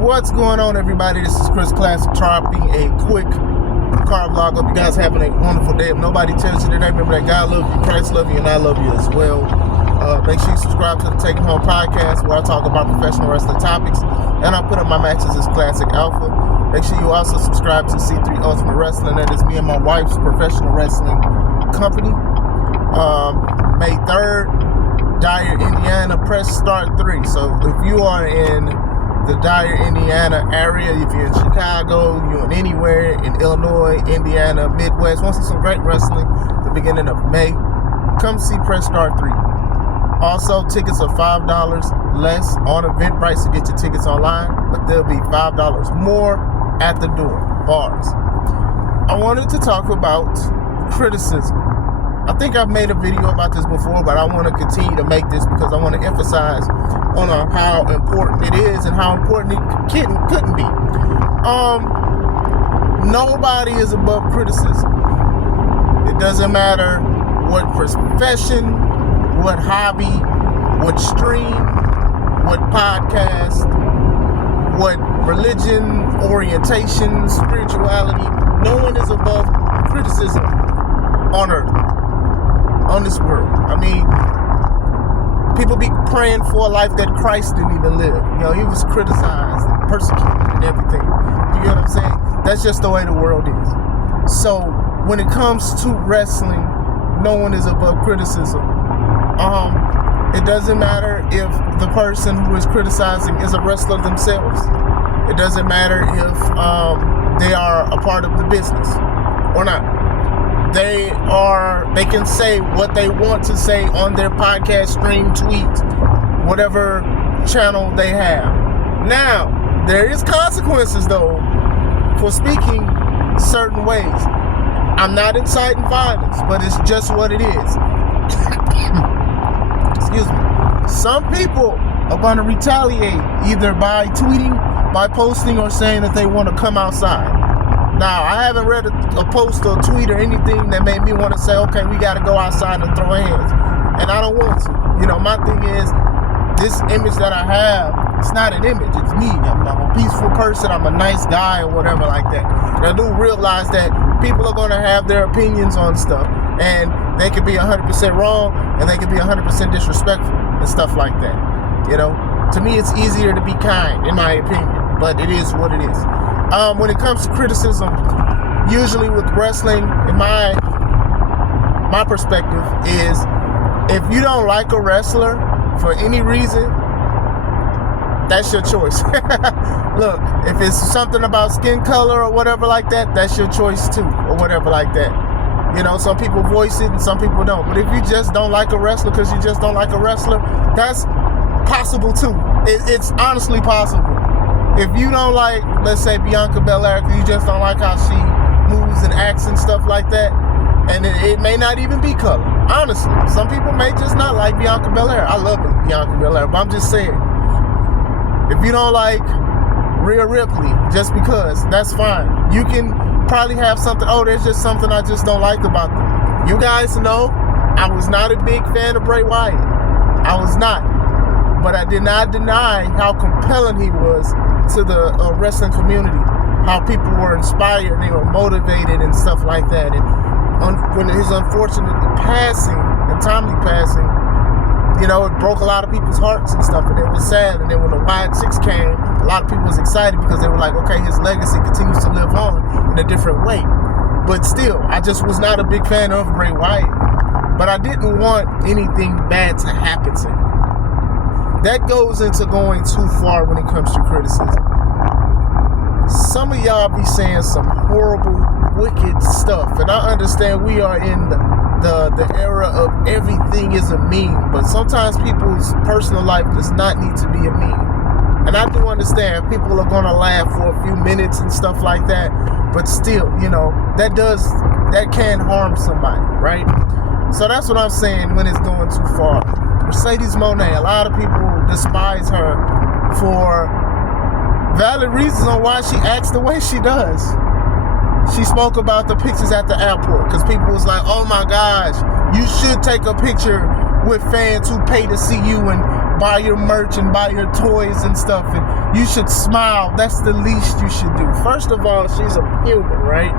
What's going on, everybody? This is Chris Classic, dropping a quick car vlog. Hope you guys having a wonderful day. If nobody tells you today, remember that God loves you, Christ loves you, and I love you as well. Make sure you subscribe to the Take It Home podcast, where I talk about professional wrestling topics, and I put up my matches as Classic Alpha. Make sure you also subscribe to C3 Ultimate Wrestling. That is me and my wife's professional wrestling company. May 3rd, Dyer, Indiana, press start 3. So if you are in the Dyer, Indiana area, if you're in Chicago, you're in anywhere in Illinois, Indiana, Midwest, want to see some great wrestling the beginning of May, come see press start 3. Also, tickets are $5 less on Eventbrite to get your tickets online, but they'll be $5 more at the door, bars. I wanted to talk about criticism. I think I've made a video about this before, but I want to continue to make this because I want to emphasize on how important it is and how important it couldn't be. Nobody is above criticism. It doesn't matter what profession, what hobby, what stream, what podcast, what religion, orientation, spirituality. No one is above criticism on earth, on this world. I mean, people be praying for a life that Christ didn't even live. You know, he was criticized and persecuted and everything. You get what I'm saying? That's just the way the world is. So when it comes to wrestling, no one is above criticism. It doesn't matter if the person who is criticizing is a wrestler themselves. It doesn't matter if they are a part of the business or not. They can say what they want to say on their podcast, stream, tweet, whatever channel they have. Now, there is consequences though for speaking certain ways. I'm not inciting violence, but it's just what it is. Excuse me. Some people are going to retaliate either by tweeting, by posting, or saying that they want to come outside. Now, I haven't read a post or a tweet or anything that made me want to say, okay, we got to go outside and throw hands. And I don't want to. You know, my thing is, this image that I have, it's not an image, it's me. I'm a peaceful person, I'm a nice guy or whatever like that. And I do realize that people are going to have their opinions on stuff. And they could be 100% wrong, and they could be 100% disrespectful and stuff like that. You know, to me, it's easier to be kind, in my opinion. But it is what it is. When it comes to criticism, usually with wrestling, in my perspective, is if you don't like a wrestler for any reason, that's your choice. Look, if it's something about skin color or whatever like that, that's your choice too, or whatever like that. You know, some people voice it and some people don't. But if you just don't like a wrestler because you just don't like a wrestler, that's possible too. It's honestly possible. If you don't like, let's say, Bianca Belair, because you just don't like how she moves and acts and stuff like that, and it may not even be color. Honestly, some people may just not like Bianca Belair. I love Bianca Belair, but I'm just saying, if you don't like Rhea Ripley just because, that's fine. You can probably have something, there's just something I just don't like about them. You guys know I was not a big fan of Bray Wyatt. I was not. But I did not deny how compelling he was to the wrestling community. How people were inspired, they were motivated and stuff like that. And when his unfortunate passing, and timely passing, you know, it broke a lot of people's hearts and stuff, and it was sad. And then when the Wyatt 6 came, a lot of people was excited because they were like, okay, his legacy continues to live on in a different way. But still, I just was not a big fan of Bray Wyatt. But I didn't want anything bad to happen to him. That goes into going too far when it comes to criticism. Some of y'all be saying some horrible, wicked stuff, and I understand we are in the era of everything is a meme, but sometimes people's personal life does not need to be a meme. And I do understand people are going to laugh for a few minutes and stuff like that, but still, you know, that can harm somebody, right? So that's what I'm saying when it's going too far. Mercedes Moné, a lot of people despise her for valid reasons on why she acts the way she does. She spoke about the pictures at the airport because people was like, oh my gosh, you should take a picture with fans who pay to see you and buy your merch and buy your toys and stuff. And you should smile. That's the least you should do. First of all, she's a human, right?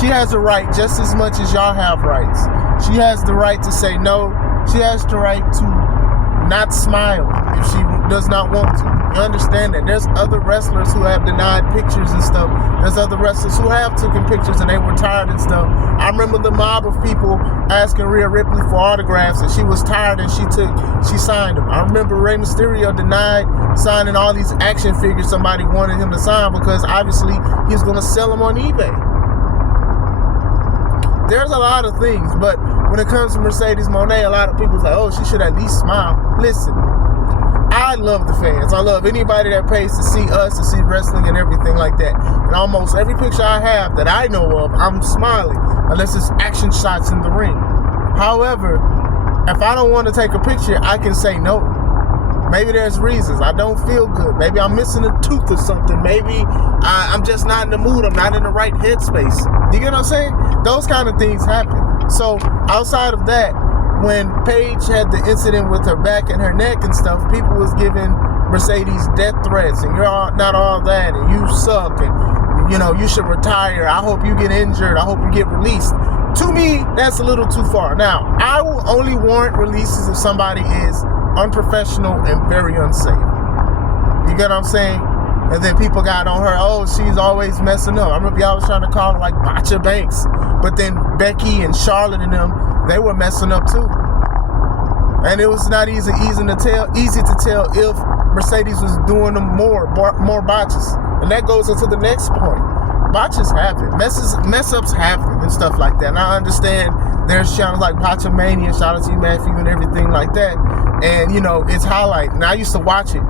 She has a right just as much as y'all have rights. She has the right to say no. She has the right to not smile if she does not want to. You understand that? There's other wrestlers who have denied pictures and stuff. There's other wrestlers who have taken pictures and they were tired and stuff. I remember the mob of people asking Rhea Ripley for autographs and she was tired and she signed them. I remember Rey Mysterio denied signing all these action figures somebody wanted him to sign because obviously he was going to sell them on eBay. There's a lot of things, but when it comes to Mercedes Moné, a lot of people's like, oh, she should at least smile. Listen, I love the fans. I love anybody that pays to see us, to see wrestling and everything like that. And almost every picture I have that I know of, I'm smiling, unless it's action shots in the ring. However, if I don't want to take a picture, I can say no. Maybe there's reasons. I don't feel good. Maybe I'm missing a tooth or something. Maybe I'm just not in the mood. I'm not in the right headspace. You get what I'm saying? Those kind of things happen. So outside of that, when Paige had the incident with her back and her neck and stuff, people was giving Mercedes death threats and you're not all that and you suck and you should retire. I hope you get injured. I hope you get released. To me, that's a little too far. Now, I will only warrant releases if somebody is unprofessional and very unsafe. You get what I'm saying? And then people got on her, oh, she's always messing up. I remember y'all was trying to call her like Botcha Banks. But then Becky and Charlotte and them, they were messing up too. And it was not easy to tell if Mercedes was doing them more botches. And that goes into the next point. Botches happen. Mess ups happen and stuff like that. And I understand there's channels like Botchamania, shout out to you, Matthew, and everything like that. And, it's highlight. And I used to watch it.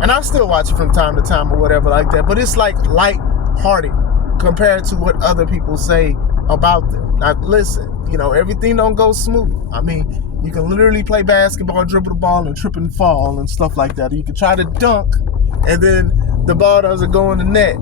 And I still watch it from time to time or whatever like that. But it's like light-hearted compared to what other people say about them. Now, listen, everything don't go smooth. I mean, you can literally play basketball, dribble the ball, and trip and fall and stuff like that. Or you can try to dunk, and then the ball doesn't go in the net.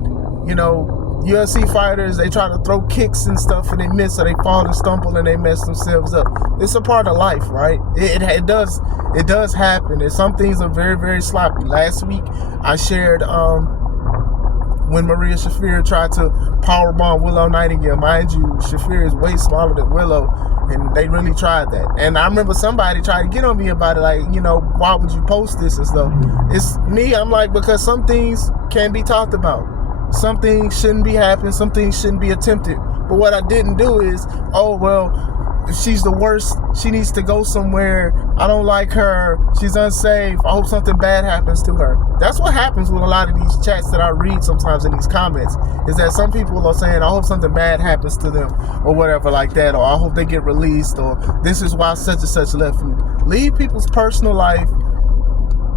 UFC fighters, they try to throw kicks and stuff, and they miss, or they fall and stumble, and they mess themselves up. It's a part of life, right? It does happen, and some things are very, very sloppy. Last week, I shared when Maria Shafir tried to powerbomb Willow Nightingale. Mind you, Shafir is way smaller than Willow, and they really tried that. And I remember somebody tried to get on me about it, like, why would you post this and stuff? It's me, I'm like, because some things can be talked about. Some things shouldn't be happening. Some things shouldn't be attempted. But what I didn't do is, oh, well, if she's the worst, she needs to go somewhere. I don't like her. She's unsafe. I hope something bad happens to her. That's what happens with a lot of these chats that I read sometimes in these comments, is that some people are saying, I hope something bad happens to them or whatever like that, or I hope they get released, or this is why such and such left you. Leave people's personal life,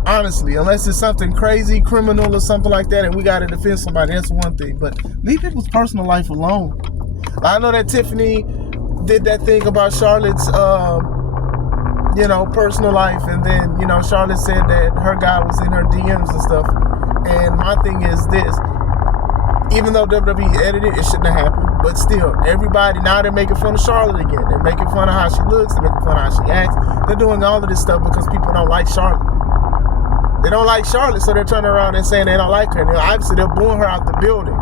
honestly, unless it's something crazy, criminal or something like that, and we got to defend somebody, that's one thing. But leave people's personal life alone. I know that Tiffany did that thing about Charlotte's, personal life, and then, Charlotte said that her guy was in her DMs and stuff. And my thing is this: even though WWE edited, it shouldn't have happened. But still, everybody now they're making fun of Charlotte again. They're making fun of how she looks. They're making fun of how she acts. They're doing all of this stuff because people don't like Charlotte. They don't like Charlotte, so they're turning around and saying they don't like her. And obviously, they're booing her out the building.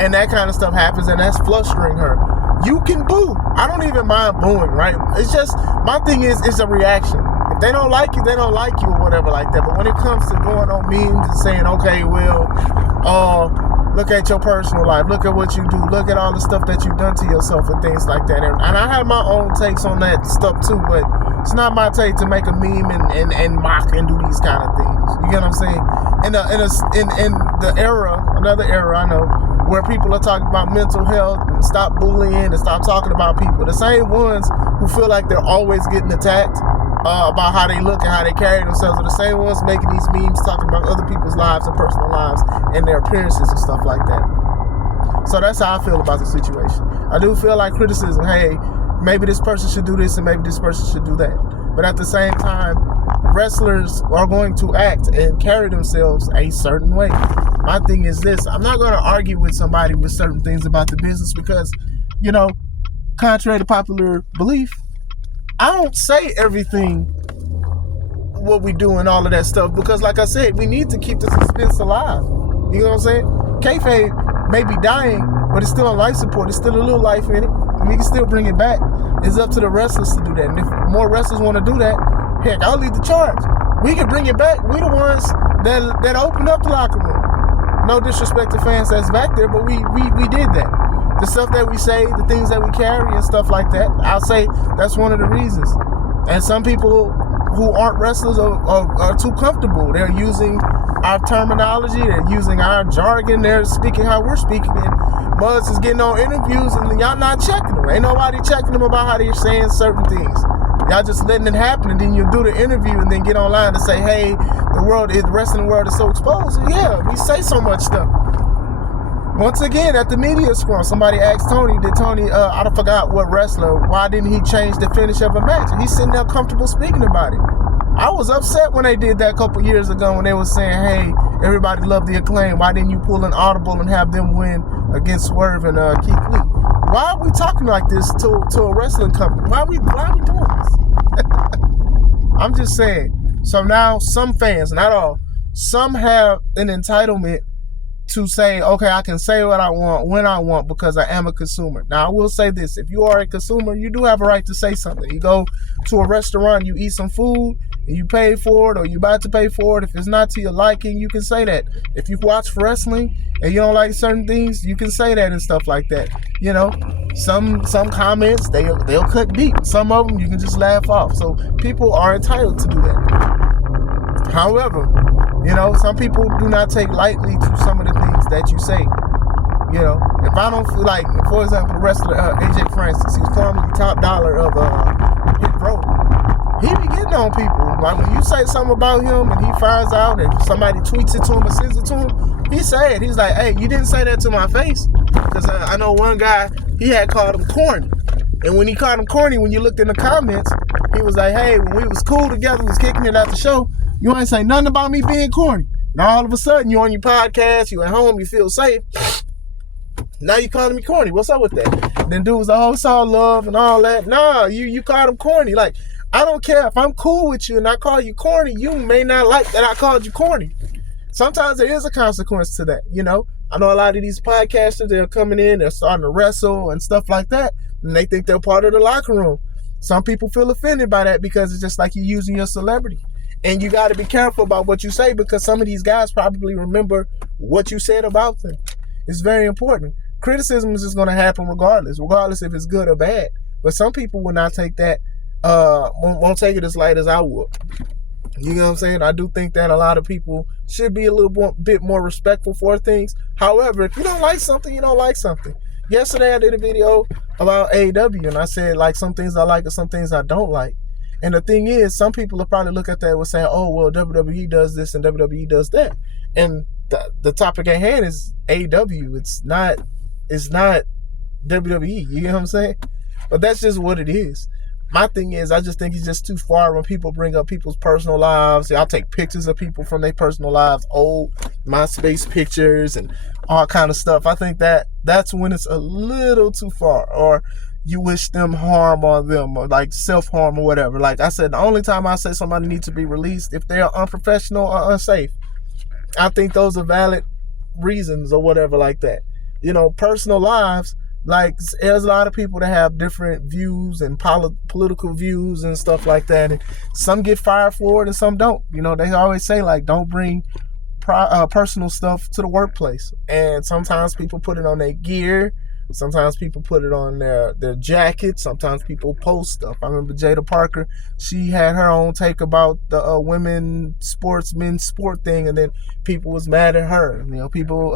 And that kind of stuff happens, and that's flustering her. You can boo. I don't even mind booing, right? It's just, my thing is, it's a reaction. If they don't like you, they don't like you or whatever like that. But when it comes to going on memes and saying, okay, well, look at your personal life. Look at what you do. Look at all the stuff that you've done to yourself and things like that. And I have my own takes on that stuff too, but it's not my take to make a meme and mock and do these kind of things. You get what I'm saying? In the era, another era I know, where people are talking about mental health and stop bullying and stop talking about people. The same ones who feel like they're always getting attacked about how they look and how they carry themselves are the same ones making these memes talking about other people's lives and personal lives and their appearances and stuff like that. So that's how I feel about the situation. I do feel like criticism, hey, maybe this person should do this and maybe this person should do that. But at the same time, wrestlers are going to act and carry themselves a certain way. My thing is this: I'm not going to argue with somebody with certain things about the business because, contrary to popular belief, I don't say everything what we do and all of that stuff because, like I said, we need to keep the suspense alive. You know what I'm saying? Kayfabe may be dying, but it's still on life support. It's still a little life in it. We can still bring it back. It's up to the wrestlers to do that. And if more wrestlers want to do that, heck, I'll lead the charge. We can bring it back. We the ones that opened up the locker room. No disrespect to fans that's back there, but we did that. The stuff that we say, the things that we carry and stuff like that, I'll say that's one of the reasons. And some people who aren't wrestlers are too comfortable. They're using our terminology, they're using our jargon, they're speaking how we're speaking. And Muzz is getting on interviews and y'all not checking them. Ain't nobody checking them about how they're saying certain things. Y'all just letting it happen, and then you do the interview and then get online to say, hey, the wrestling world is so exposed. And yeah, we say so much stuff. Once again, at the media scrum, somebody asked Tony, I forgot what wrestler, why didn't he change the finish of a match? And he's sitting there comfortable speaking about it. I was upset when they did that a couple years ago when they were saying, hey, everybody loved the Acclaim. Why didn't you pull an audible and have them win against Swerve and Keith Lee? Why are we talking like this to a wrestling company? Why are we doing this? I'm just saying. So now some fans, not all, some have an entitlement to say, okay, I can say what I want when I want because I am a consumer. Now, I will say this. If you are a consumer, you do have a right to say something. You go to a restaurant, you eat some food, and you pay for it or you about to pay for it. If it's not to your liking, you can say that. If you watch wrestling and you don't like certain things, you can say that and stuff like that. You know, some comments, they'll cut deep. Some of them you can just laugh off. So people are entitled to do that. However, you know, some people do not take lightly to some of the things that you say. You know, if I don't feel like, for example, the wrestler AJ Francis, he's formerly top dollar of Hit Row. He be getting on people. Like when you say something about him and he finds out and somebody tweets it to him or sends it to him, he said, he's like, hey, you didn't say that to my face. Because I know one guy, he had called him corny. And when he called him corny, when you looked in the comments, he was like, hey, when we was cool together, we was kicking it out the show, you ain't say nothing about me being corny. Now all of a sudden you on your podcast, you at home, you feel safe. Now you calling me corny. What's up with that? Then dude was like, oh, it's all love and all that. Nah, you called him corny. Like, I don't care if I'm cool with you and I call you corny, you may not like that I called you corny. Sometimes there is a consequence to that, you know. I know a lot of these podcasters, they're coming in, they're starting to wrestle and stuff like that, and they think they're part of the locker room. Some people feel offended by that because it's just like you're using your celebrity. And you got to be careful about what you say because some of these guys probably remember what you said about them. It's very important. Criticism is just going to happen regardless if it's good or bad. But some people will not take that, won't take it as light as I would. You know what I'm saying? I do think that a lot of people should be a little bit more respectful for things. However, if you don't like something, you don't like something. Yesterday I did a video about AEW and I said like some things I like and some things I don't like. And the thing is, some people will probably look at that and say, oh, well, WWE does this and WWE does that. And the topic at hand is AEW. It's not WWE. You know what I'm saying? But that's just what it is. My thing is, I just think it's just too far when people bring up people's personal lives. I'll take pictures of people from their personal lives, old MySpace pictures and all kind of stuff. I think that's when it's a little too far. Or you wish them harm on them or like self-harm or whatever. Like I said, the only time I say somebody needs to be released if they're unprofessional or unsafe. I think those are valid reasons or whatever like that. You know, personal lives, like there's a lot of people that have different views and political views and stuff like that. And some get fired for it and some don't. You know, they always say like, don't bring personal stuff to the workplace. And sometimes people put it on their gear. Sometimes people put it on their jacket. Sometimes people post stuff. I remember Jada Parker. She had her own take about the men's sport thing, and then people was mad at her. You know, people,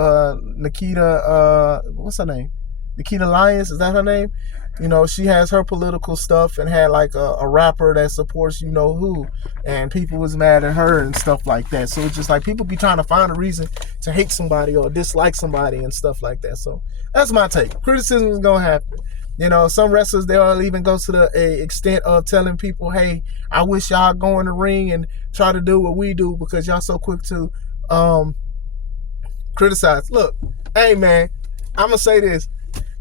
Nikita, what's her name? Nikita Lyons, is that her name? You know, she has her political stuff and had like a rapper that supports you know who, and people was mad at her and stuff like that. So it's just like people be trying to find a reason to hate somebody or dislike somebody and stuff like that. So that's my take. Criticism is gonna happen. You know, some wrestlers, they'll even go to the extent of telling people, hey, I wish y'all go in the ring and try to do what we do because y'all so quick to criticize. Look, hey man, I'm gonna say this.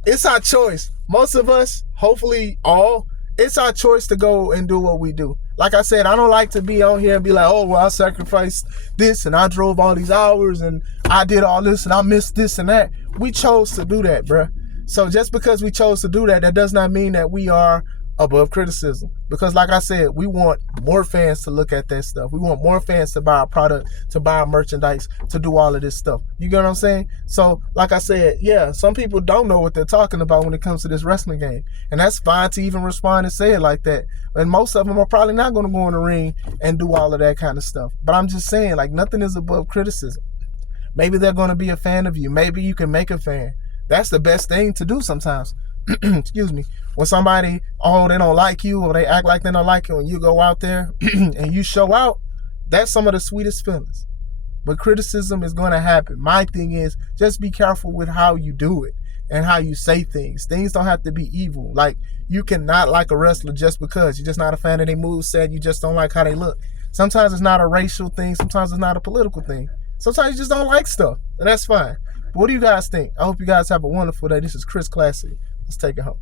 It's our choice. Most of us, hopefully all, it's our choice to go and do what we do. Like I said, I don't like to be on here and be like, oh, well, I sacrificed this and I drove all these hours and I did all this and I missed this and that. We chose to do that, bruh. So just because we chose to do that, that does not mean that we are above criticism. Because like I said, we want more fans to look at that stuff. We want more fans to buy our product, to buy our merchandise, to do all of this stuff. You get what I'm saying? So like I said, yeah, some people don't know what they're talking about when it comes to this wrestling game. And that's fine to even respond and say it like that. And most of them are probably not going to go in the ring and do all of that kind of stuff. But I'm just saying, like, nothing is above criticism. Maybe they're going to be a fan of you. Maybe you can make a fan. That's the best thing to do sometimes. Excuse me. When somebody, they don't like you or they act like they don't like you and you go out there and you show out, that's some of the sweetest feelings. But criticism is going to happen. My thing is, just be careful with how you do it and how you say things. Things don't have to be evil. Like, you cannot like a wrestler just because you're just not a fan of their moveset, you just don't like how they look. Sometimes it's not a racial thing. Sometimes it's not a political thing. Sometimes you just don't like stuff, and that's fine. But what do you guys think? I hope you guys have a wonderful day. This is Chris Classic. Let's take it home.